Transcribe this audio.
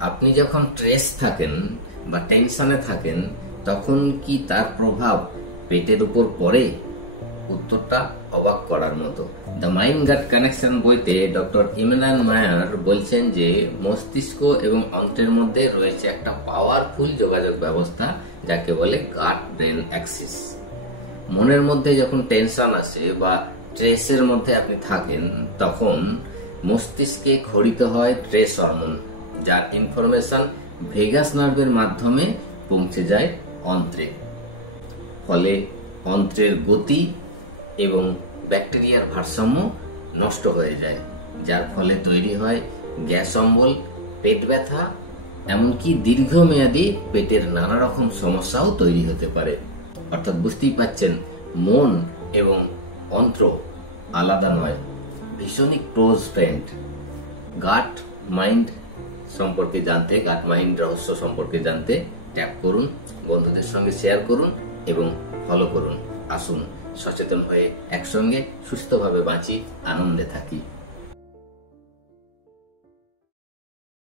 আপনি যখন স্ট্রেস থাকেন বা টেনশনে থাকেন তখন কি তার প্রভাব পেটের উপর পড়ে? উত্তরটা অবাক করার মতো। দ্য মাইন্ড গাট কানেকশন বইতে ডক্টর ইমরান মায়ার বলছেন যে মস্তিষ্ক এবং অন্ত্রের মধ্যে রয়েছে একটা পাওয়ারফুল যোগাযোগ ব্যবস্থা যাকে বলে গাট ব্রেন অ্যাক্সিস। মনের মধ্যে যখন টেনশন আসে বা স্ট্রেসের মধ্যে আপনি থাকেন তখন মস্তিষ্কে ক্ষরিত হয় স্ট্রেস হরমোন, যার ইনফরমেশন ভেগাস নার্ভের মাধ্যমে পৌঁছে যায় অন্ত্রে। ফলে অন্ত্রের গতি এবং ব্যাকটেরিয়ার ভারসাম্য নষ্ট হয়ে যায়, যার ফলে তৈরি হয় গ্যাস অম্বল, পেট ব্যথা, এমনকি দীর্ঘমেয়াদী পেটের নানা রকম সমস্যাও তৈরি হতে পারে। অর্থাৎ বুঝতেই পাচ্ছেন, মন এবং অন্ত্র আলাদা নয়, ভীষণই ক্লোজ ফ্রেন্ড। গাট মাইন্ড সম্পর্কে জানতে, গাট মাইন্ড রহস্য সম্পর্কে জানতে ট্যাপ করুন, বন্ধুদের সঙ্গে শেয়ার করুন এবং ফলো করুন। আসুন সচেতন হয়ে একসঙ্গে সুস্থভাবে বাঁচি, আনন্দে থাকি।